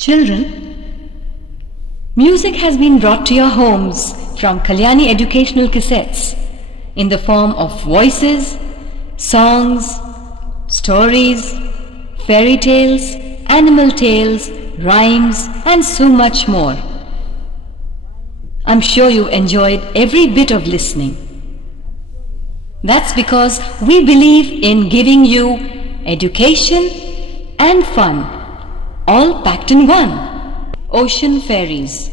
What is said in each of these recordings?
Children, music has been brought to your homes from Kalyani Educational Cassettes in the form of voices, songs, stories, fairy tales, animal tales, rhymes, and so much more. I'm sure you enjoyed every bit of listening. That's because we believe in giving you education and fun, all packed in one. Ocean Fairies.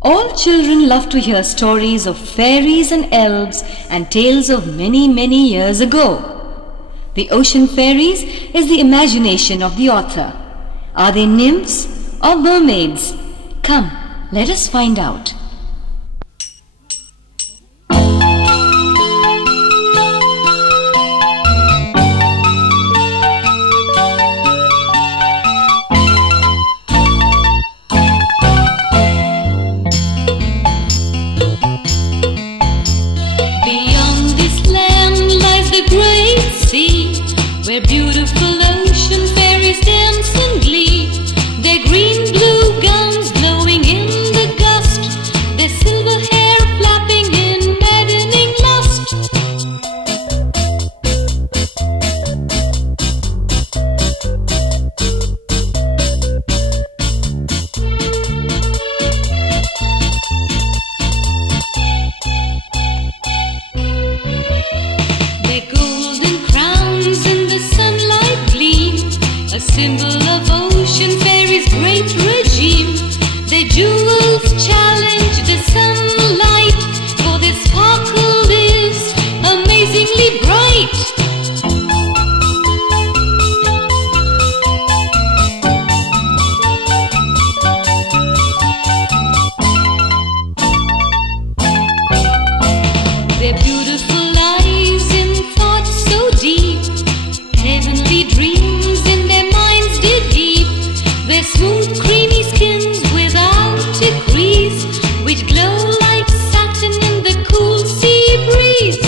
All children love to hear stories of fairies and elves and tales of many, many years ago. The Ocean Fairies is the imagination of the author. Are they nymphs or mermaids? Come, let us find out. Where beautiful ocean fairies dance in glee, their green blue gowns blowing in the gust, their silver hair flapping in maddening lust. Their golden crowns in the sunlight gleam, a symbol of ocean fairies' great regime. Their jewels challenge the sunlight, for their sparkle is amazingly bright. Their beautiful eyes in thought so deep, heavenly dreams in their minds did deep. Their smooth creamy skins without a crease, which glow like satin in the cool sea breeze.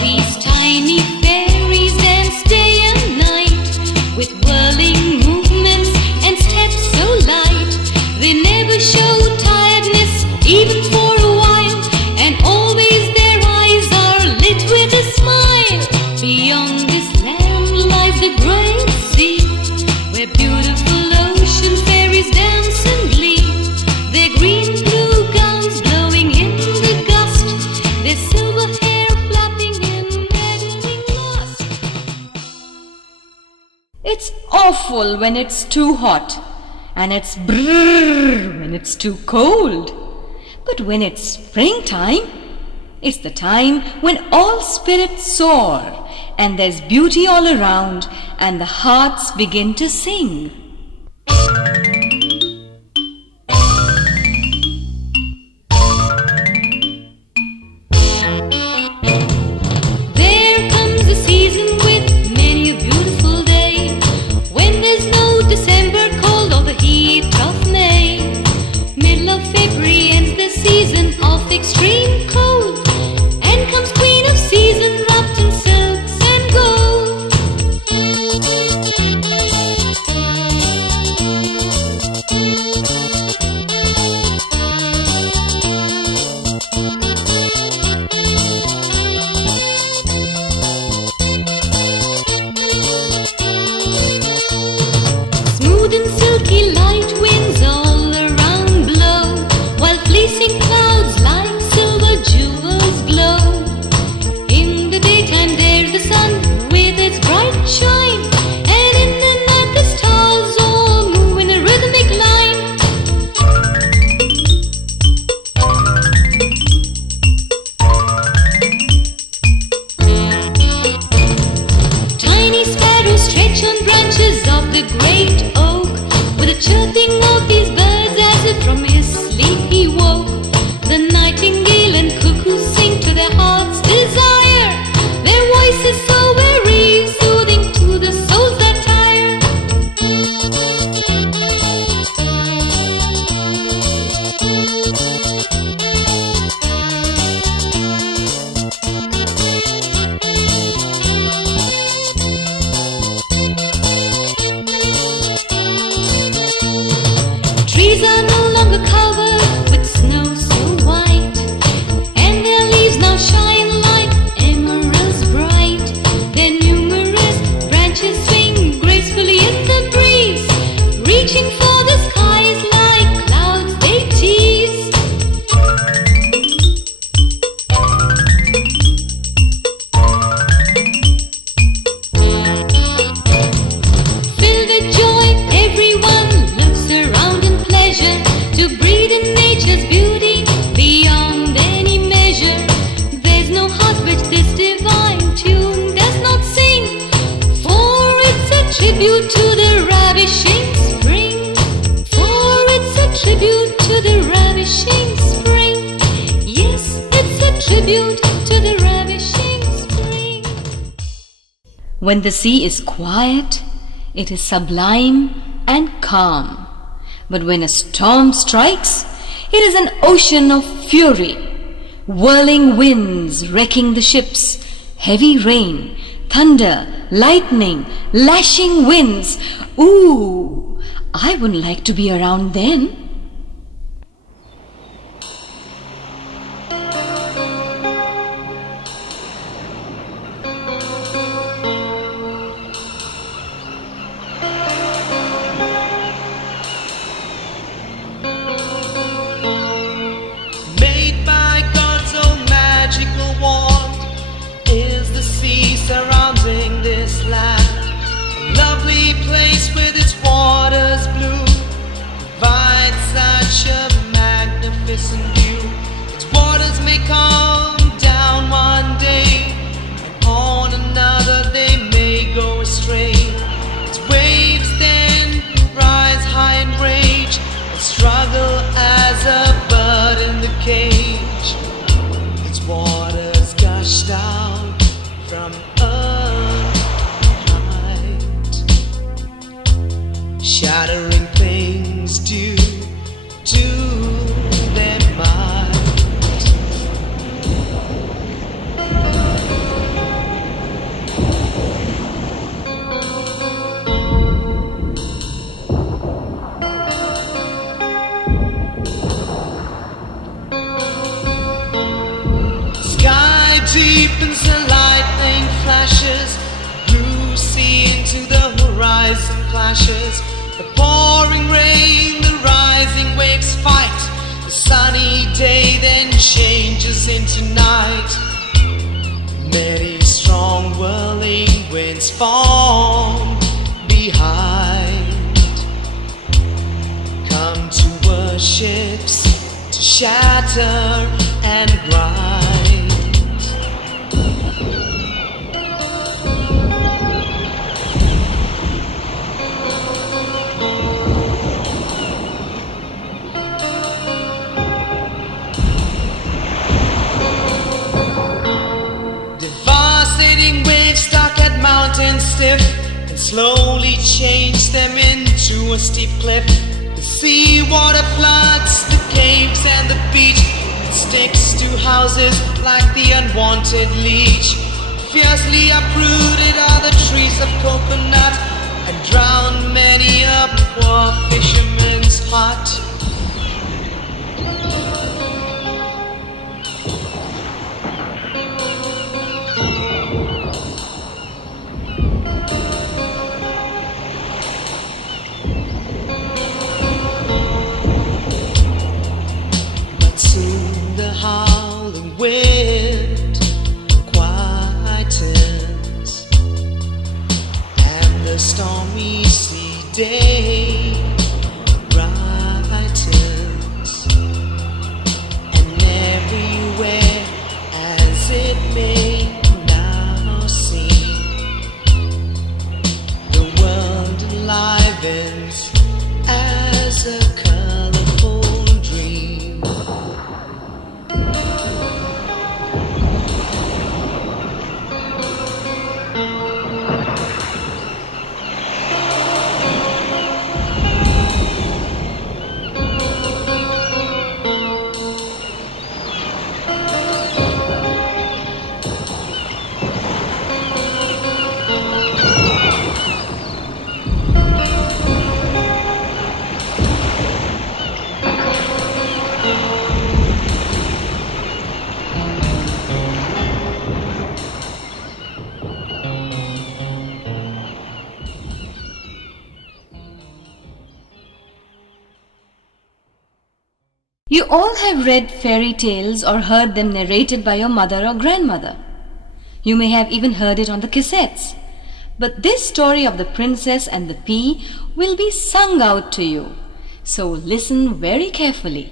These tiny fairies dance day and night, with whirling movements and steps so light. They never show tiredness even for a while, and always their eyes are lit with a smile. Beyond this land lies the great sea, where beautiful ocean fairies dance and glee. Their green blue gowns blowing in the gust, their silver hair flapping in maddening lust. It's awful when it's too hot, and it's brrrr when it's too cold. But when it's springtime, it's the time when all spirits soar, and there's beauty all around, and the hearts begin to sing. There comes a season with many a beautiful day, when there's no December cold or the heat of May. Middle of February ends the season of extreme cold, and comes Queen of Season wrapped in silks and gold. Smooth and silky light winds all around blow, while fleecing clouds like silver jewels glow. In the daytime there's the sun with its bright shine, and in the night the stars all move in a rhythmic line. Tiny sparrows stretch on branches of the great oak, with the chirping of these birds as if from his sleep he woke. The nightingale and cuckoo sing to their heart's desire, their voices so very soothing to the souls that tire. When the sea is quiet, it is sublime and calm. But when a storm strikes, it is an ocean of fury. Whirling winds wrecking the ships, heavy rain, thunder, lightning, lashing winds. Ooh, I wouldn't like to be around then. Shattering things due to their mind. Sky deepens, the lightning flashes, blue sea into the horizon clashes. The pouring rain, the rising waves fight. The sunny day then changes into night. Many strong whirling winds form behind. Come to worships, to shatter and grind. Stiff and slowly change them into a steep cliff. The sea water floods the caves and the beach. It sticks to houses like the unwanted leech. Fiercely uprooted are the trees of coconut and drowned many a poor fisherman's heart. Wind quietens, and the stormy sea day brightens, and everywhere as it may now seem, the world enlivens as a colorful dream. You all have read fairy tales or heard them narrated by your mother or grandmother. You may have even heard it on the cassettes. But this story of the princess and the pea will be sung out to you. So listen very carefully.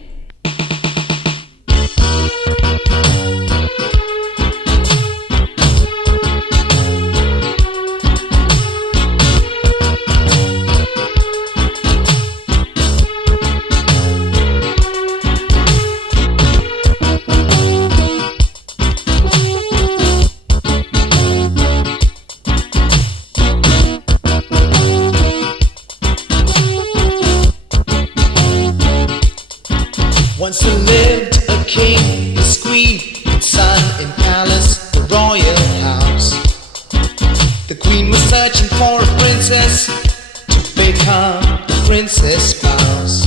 princess spouse.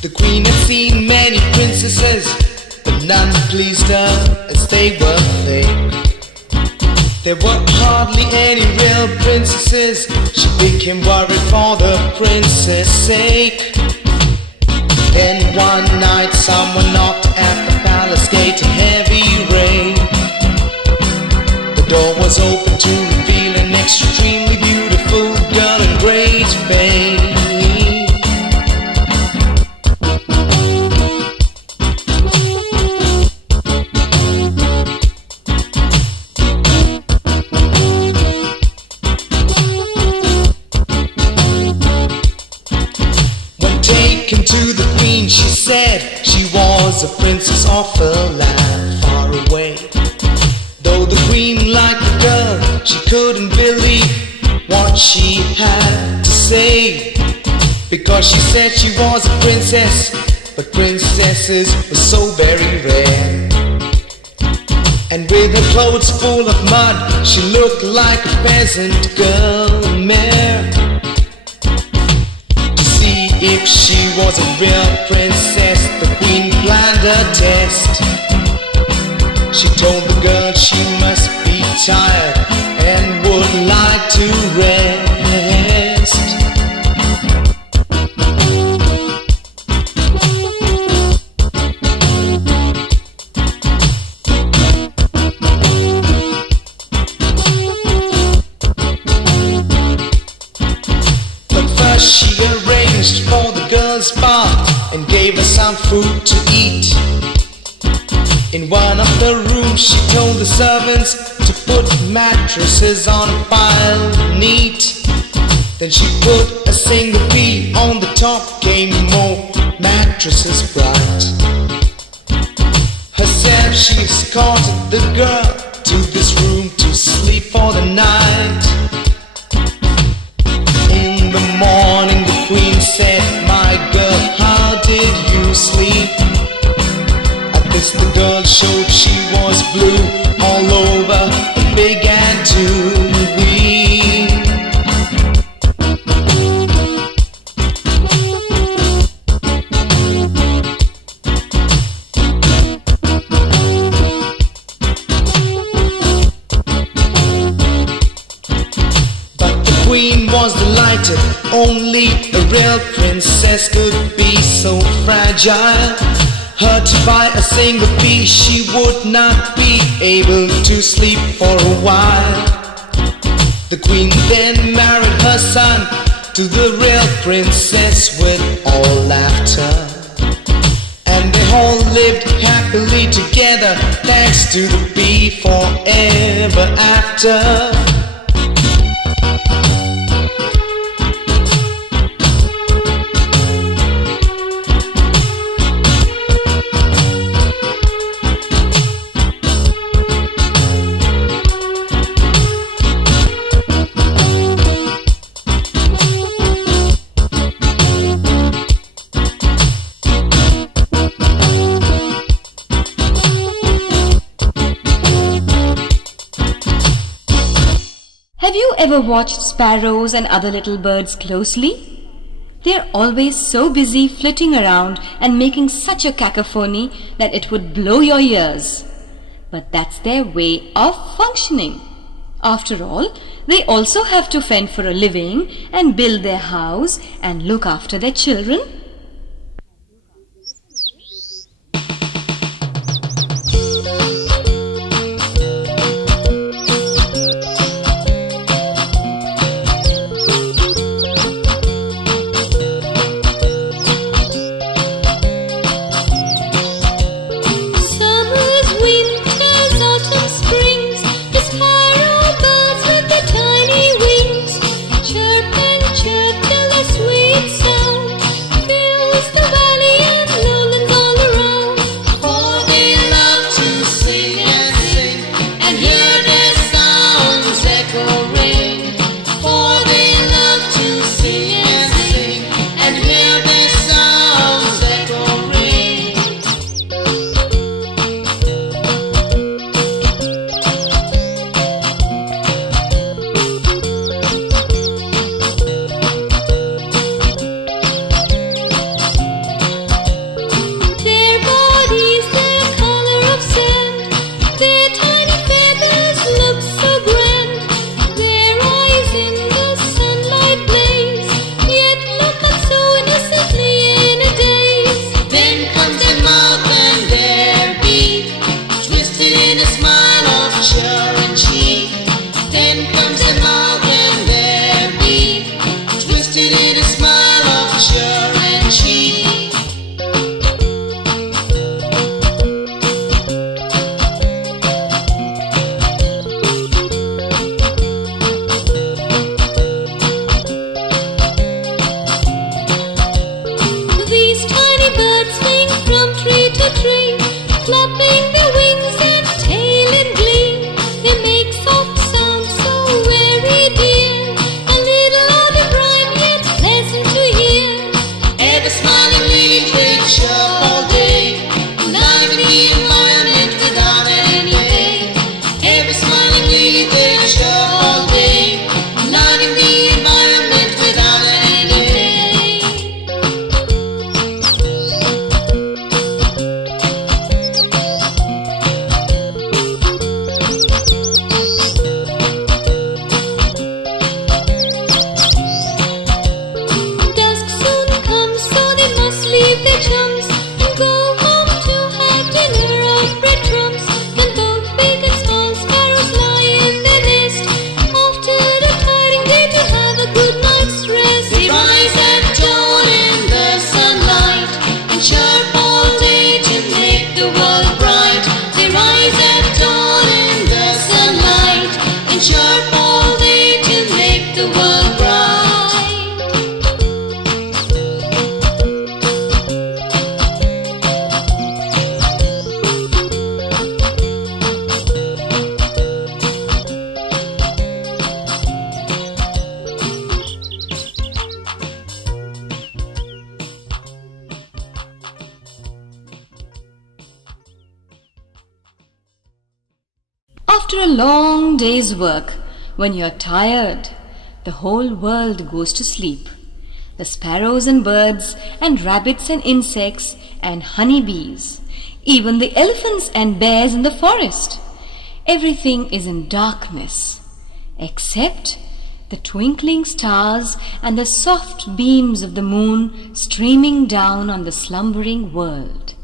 The queen had seen many princesses, but none pleased her as they were fake. There were hardly any real princesses. She became worried for the princess' sake. Then one night someone knocked at the palace gate in heavy rain. The door was open to reveal an extremely beautiful girl in great fame. To the queen she said she was a princess of a land far away. Though the queen liked the girl, she couldn't believe what she had to say, because she said she was a princess, but princesses were so very rare. And with her clothes full of mud, she looked like a peasant girl mare. If she was a real princess, the queen planned a test. She told the girl she must be tired and would like to rest. But first she arranged for the girl's bath and gave her some food to eat. In one of the rooms she told the servants to put mattresses on a pile neat. Then she put a single bee on the top, gave more mattresses bright. Herself she escorted the girl to this room to sleep for the night. In the morning the queen said, "My girl, how did you sleep?" At this the girl showed she was blue all over and began to weep. But the queen was delighted. Only a real princess could be so fragile. Hurt by a single bee, she would not be able to sleep for a while. The queen then married her son to the real princess with all laughter. And they all lived happily together, thanks to the bee forever after. Have you ever watched sparrows and other little birds closely? They're always so busy flitting around and making such a cacophony that it would blow your ears. But that's their way of functioning. After all, they also have to fend for a living and build their house and look after their children. Summers, winters, autumn, springs, the sparrow birds with their tiny wings chirp and chirp till a sweet sound After a long day's work, when you're tired, the whole world goes to sleep. The sparrows and birds and rabbits and insects and honeybees, even the elephants and bears in the forest. Everything is in darkness, except the twinkling stars and the soft beams of the moon streaming down on the slumbering world.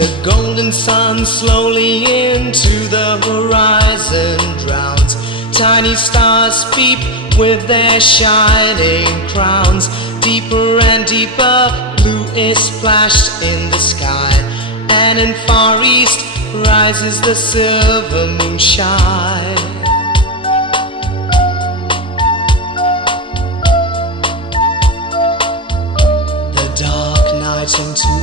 The golden sun slowly into the horizon drowns. Tiny stars peep with their shining crowns. Deeper and deeper blue is splashed in the sky, and in far east rises the silver moonshine. The dark night into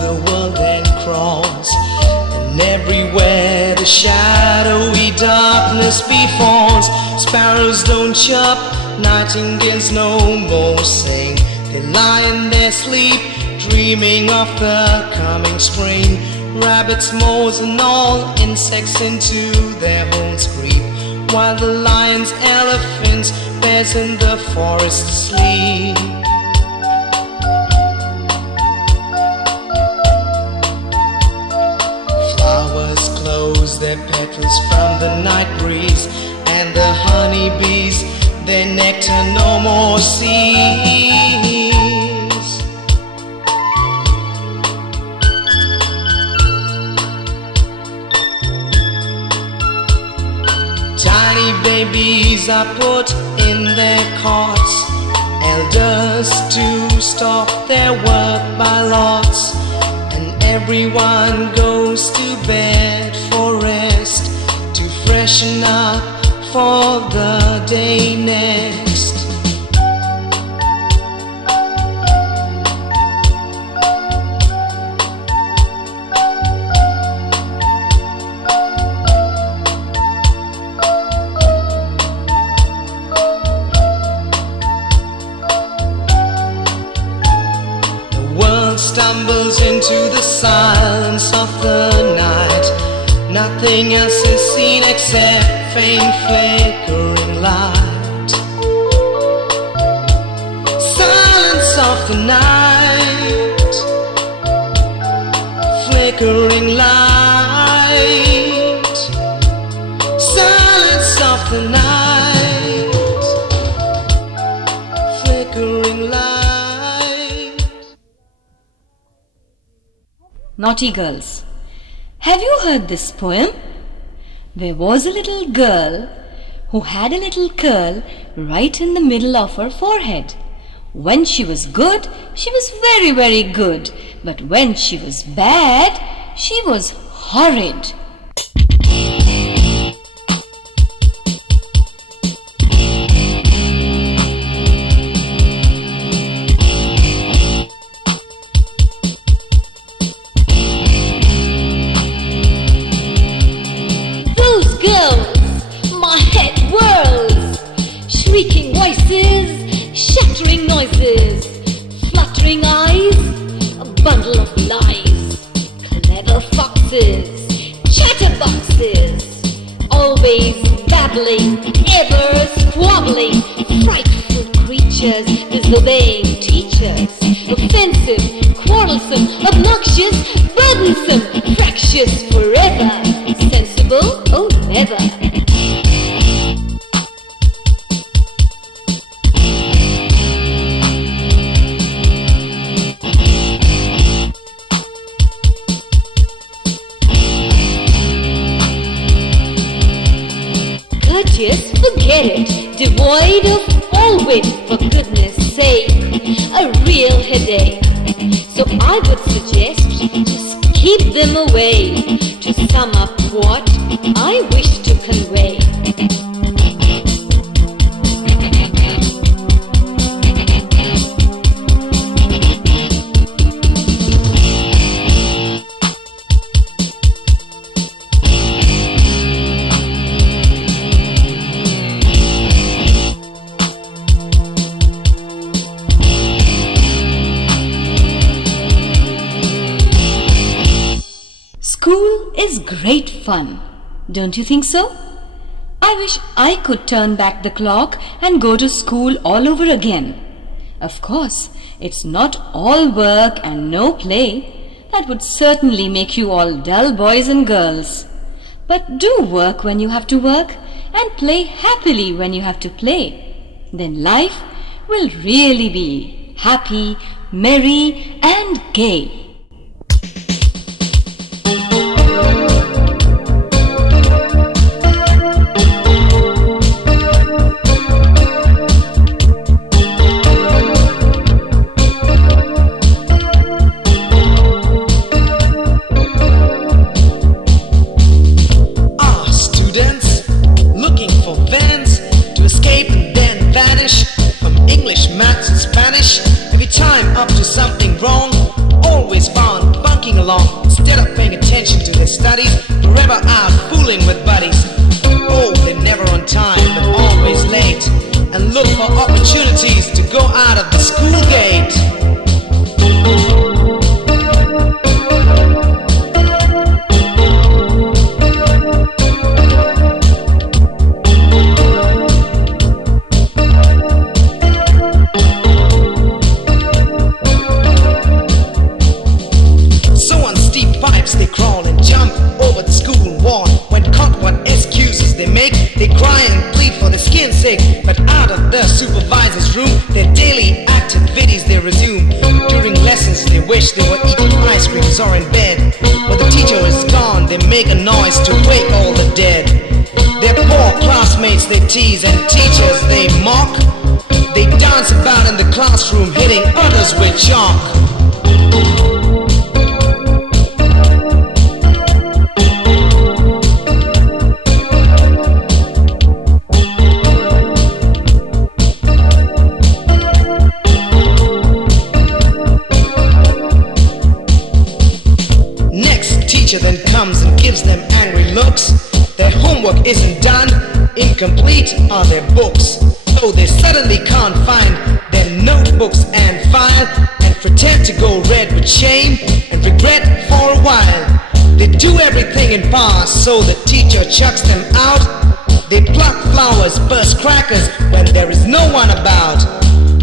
the world then crawls, and everywhere the shadowy darkness befalls. Sparrows don't chirp, nightingales no more sing. They lie in their sleep, dreaming of the coming spring. Rabbits, moles and all insects into their holes creep, while the lions, elephants, bears in the forest sleep. Flowers close their petals from the night breeze, and the honeybees their nectar no more sees. Tiny babies are put in their cots, elders to stop their work by lots, and everyone goes to bed for rest, to freshen up for the day next. The world stumbles into the silence of the night. Nothing else is seen except faint flickering light. Silence of the night, flickering light. Silence of the night, flickering light. Naughty girls, have you heard this poem? There was a little girl who had a little curl right in the middle of her forehead. When she was good, she was very, very good. But when she was bad, she was horrid. Shrieking voices, shattering noises, fluttering eyes, a bundle of lies. Clever foxes, chatterboxes, always babbling, ever squabbling. Frightful creatures, disobeying teachers. Offensive, quarrelsome, obnoxious, burdensome, fractious forever. Sensible, oh never. Courteous, forget it, devoid of all wit, for goodness sake, a real headache. So I would suggest just keep them away, to sum up what I wish to convey. great fun. Don't you think so? I wish I could turn back the clock and go to school all over again. Of course, it's not all work and no play. That would certainly make you all dull boys and girls. But do work when you have to work and play happily when you have to play. Then life will really be happy, merry and gay. Up to something wrong, always found bunking along instead of paying attention to their studies, forever out fooling with buddies. Oh, they're never on time but always late, and look for opportunities to go out of the school gate. They crawl and jump over the school wall. When caught, what excuses they make. They cry and plead for their skin's sake. But out of the supervisor's room, their daily activities they resume. During lessons they wish they were eating ice creams or in bed. But the teacher is gone, they make a noise to wake all the dead. Their poor classmates they tease and teachers they mock. They dance about in the classroom, hitting others with chalk. Teacher then comes and gives them angry looks. Their homework isn't done, incomplete are their books. So they suddenly can't find their notebooks and file, and pretend to go red with shame and regret for a while. They do everything in pass, so the teacher chucks them out. They pluck flowers, burst crackers when there is no one about.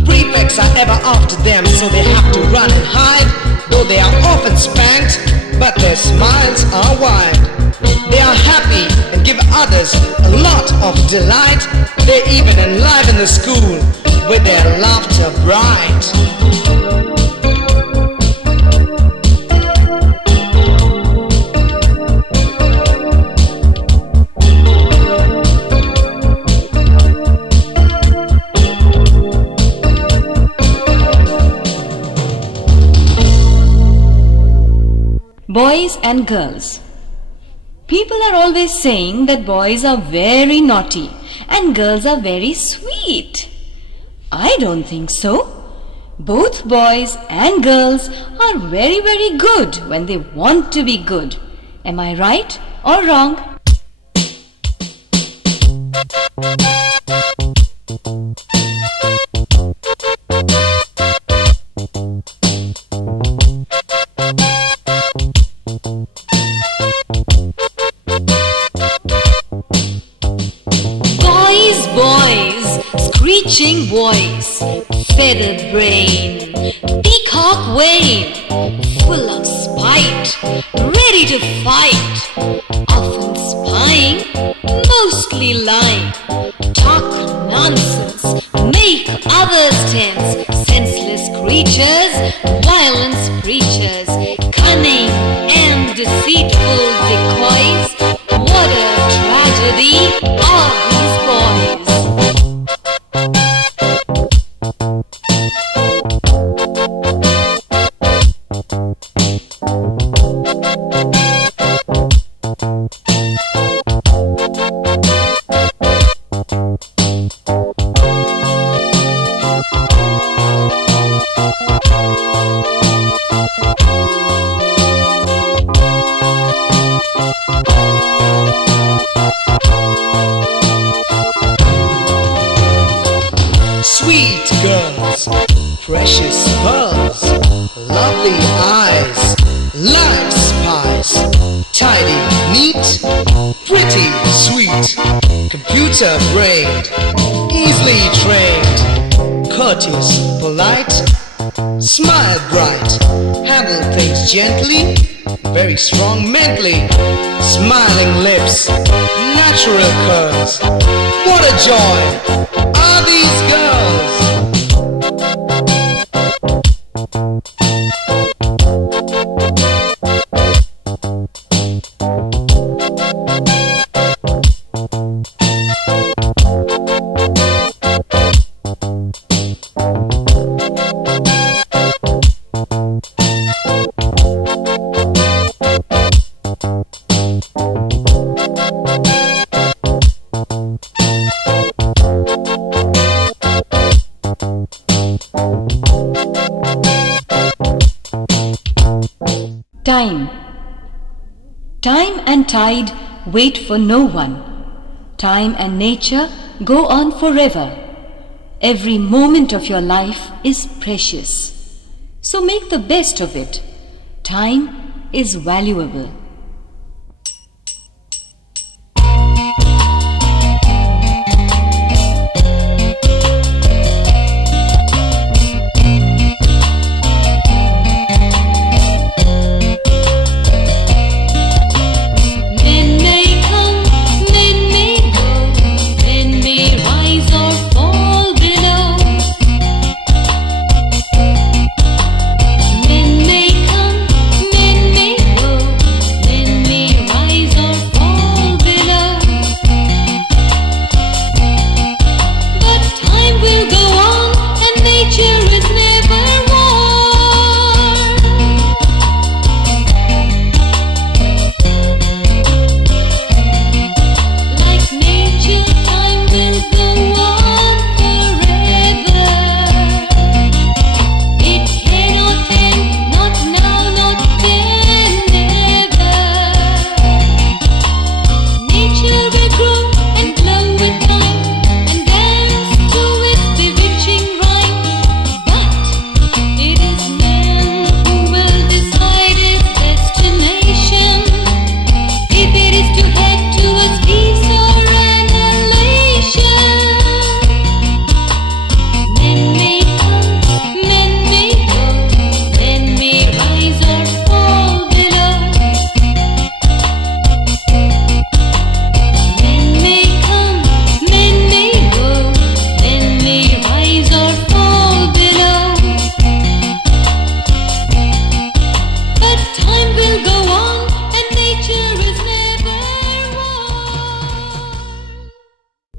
Prefects are ever after them, so they have to run and hide. Though they are often spanked, but their smiles are wide. They are happy and give others a lot of delight. They even enliven the school with their laughter bright. Boys and girls. People are always saying that boys are very naughty and girls are very sweet. I don't think so. Both boys and girls are very, very good when they want to be good. Am I right or wrong? Screeching voice, feathered brain, peacock wing, full of spite, ready to fight, often spying, mostly lying, talk nonsense, make others tense, senseless creatures, violence preachers, cunning and deceitful decoys. What a tragedy of these boys. Sweet girls, precious pearls, lovely eyes, life spice, tidy, neat neat, pretty, sweet, computer brained, easily trained, courteous, polite, smile bright, handle things gently, very strong mentally, smiling lips, natural curves. What a joy are these girls! Time. Time and tide wait for no one. Time and nature go on forever. Every moment of your life is precious. So make the best of it. Time is valuable.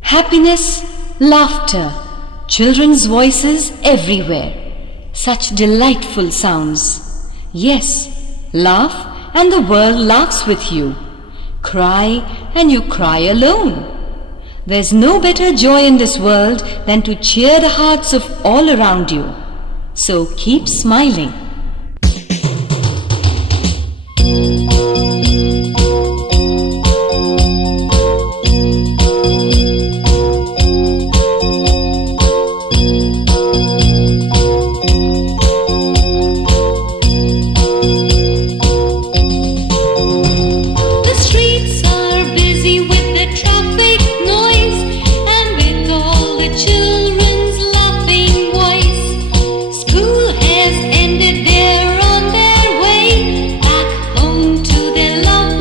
Happiness, laughter, children's voices everywhere. Such delightful sounds. Yes, laugh and the world laughs with you. Cry and you cry alone. There's no better joy in this world than to cheer the hearts of all around you. So keep smiling. Ended there on their way back home to their love.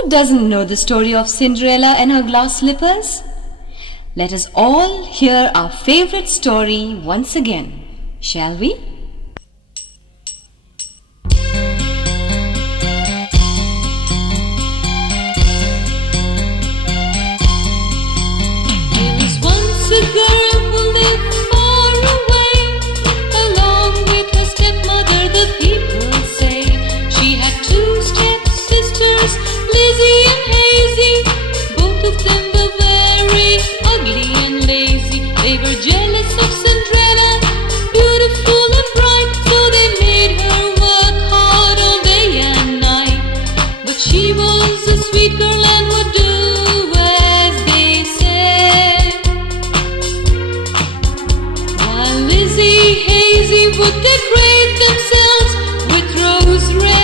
Who doesn't know the story of Cinderella and her glass slippers? Let us all hear our favorite story once again, shall we? There was once a girl who lived far away, along with her stepmother, the people say. She had two stepsisters, Lizzie and Hazy. Both of them were very ugly and lazy. They were jealous of Cinderella, beautiful and bright, so they made her work hard all day and night. But she was a sweet girl and would do as they said, while Lizzie, Hazy would decorate themselves with rose red.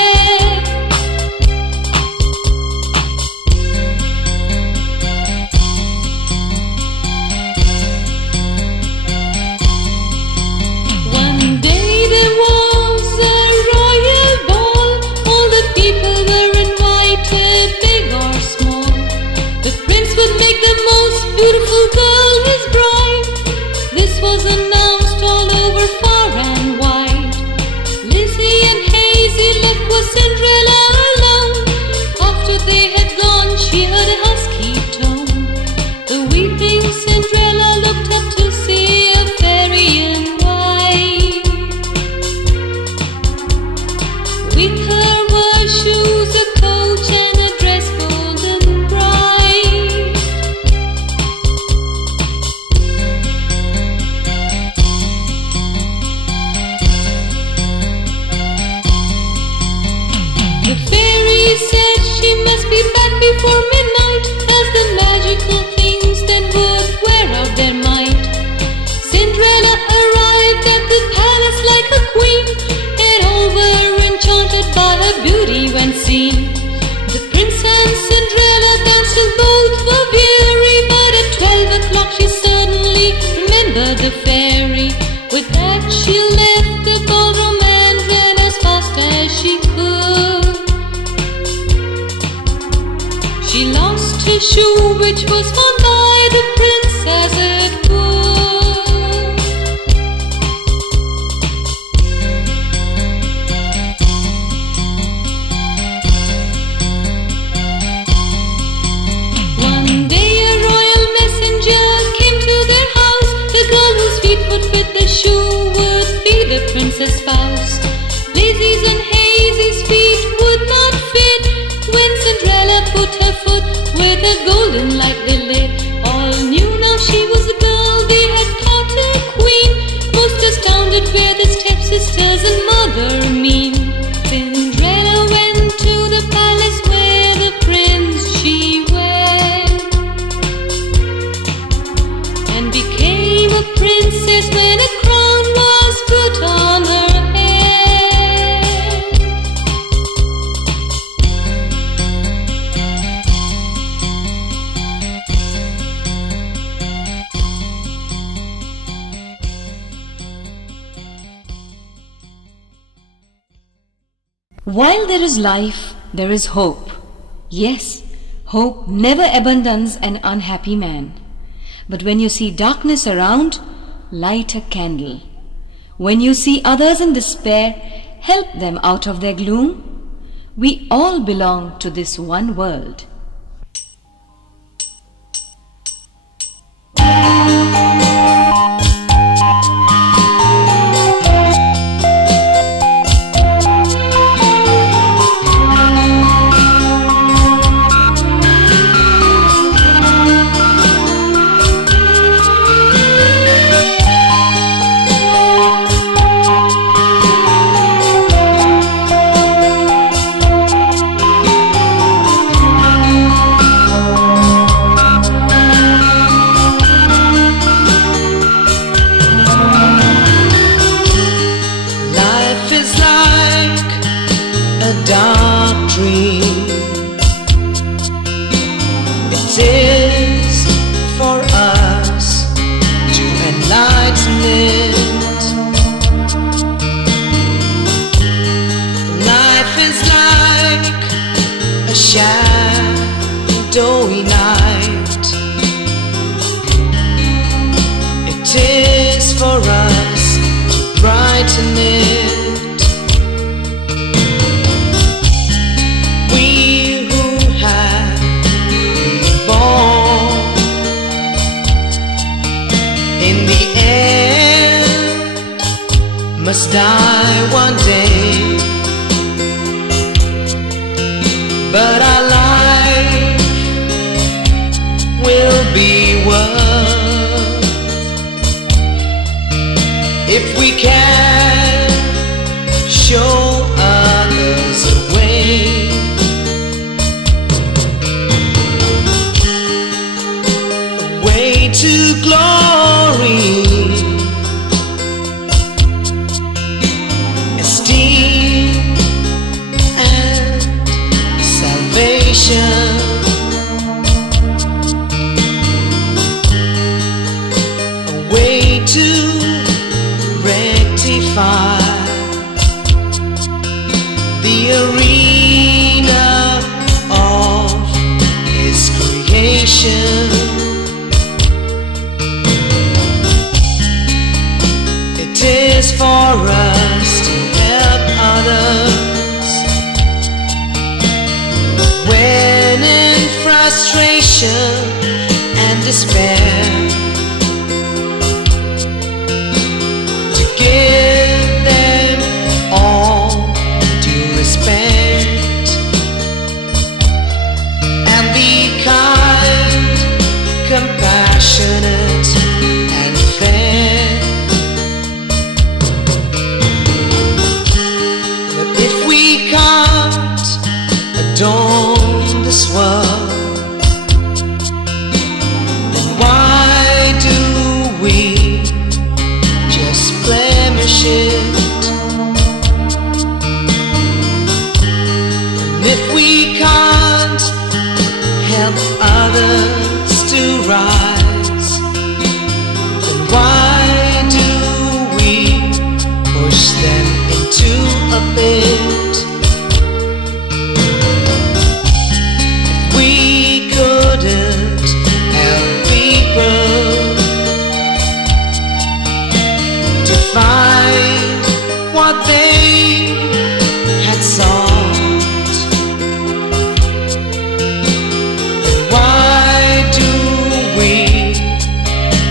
One day there was a royal ball. All the people were invited, big or small. The prince would make the most beautiful girl his bride. This was announced all over far and wide. Lizzie and Hazy left with Cinderella alone. After they had gone, she heard a husky tone. The weeping Cinderella looked up to see a fairy in white. With her were shoes, a coach, and a dress golden bright. The fairy said she must be back before midnight, as the magical things then would wear out their might. Cinderella arrived at the palace like a queen, and all were enchanted by her beauty when seen. The prince and Cinderella danced till both were weary, but at 12 o'clock she suddenly remembered the fairy. With that she left the ballroom and ran as fast as she could. She lost her shoe, which was found by the prince as it would. One day a royal messenger came to their house. The girl whose feet would fit the shoe would be the princess' spouse. Lizzie's and Hazy's feet would not fit when Cinderella put her foot with a golden like the lid. All knew now she was a girl they had caught a queen. Most astounded were the stepsisters and mother mean. Cinderella went to the palace where the prince she wed, and became a princess when a crown was put on her head. While there is life, there is hope. Yes, hope never abandons an unhappy man. But when you see darkness around, light a candle. When you see others in despair, help them out of their gloom. We all belong to this one world. Life is like a shadow shadowy night. It is for us to brighten it. We who have been born in the end must die one day, but our life will be worth if we can show others the way. A way to glory, esteem and salvation. A way to rectify the arena of His creation. It is for us to help others when in frustration and despair, to give them all due respect and be kind, compassionate and fair. But if we can't adorn this world, then why do we just blemish it? And if we can't help others to rise, then why do we push them into a pit? If we couldn't help people to find what they had sought, then why do we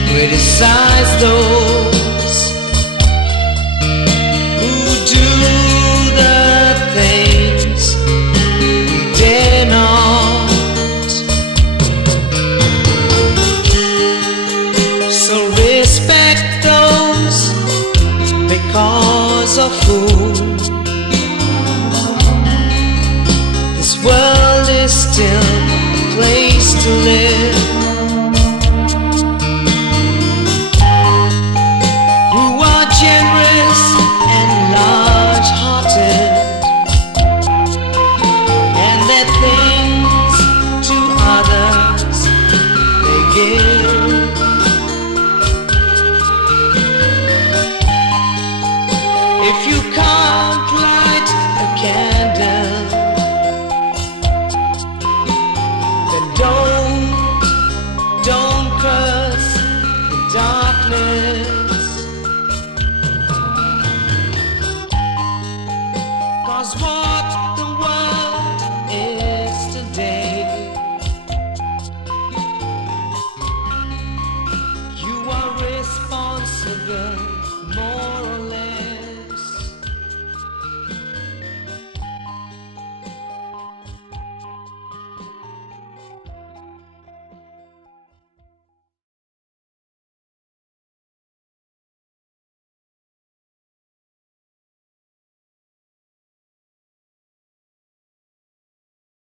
criticize those who do the things we dare not? So respect those because of who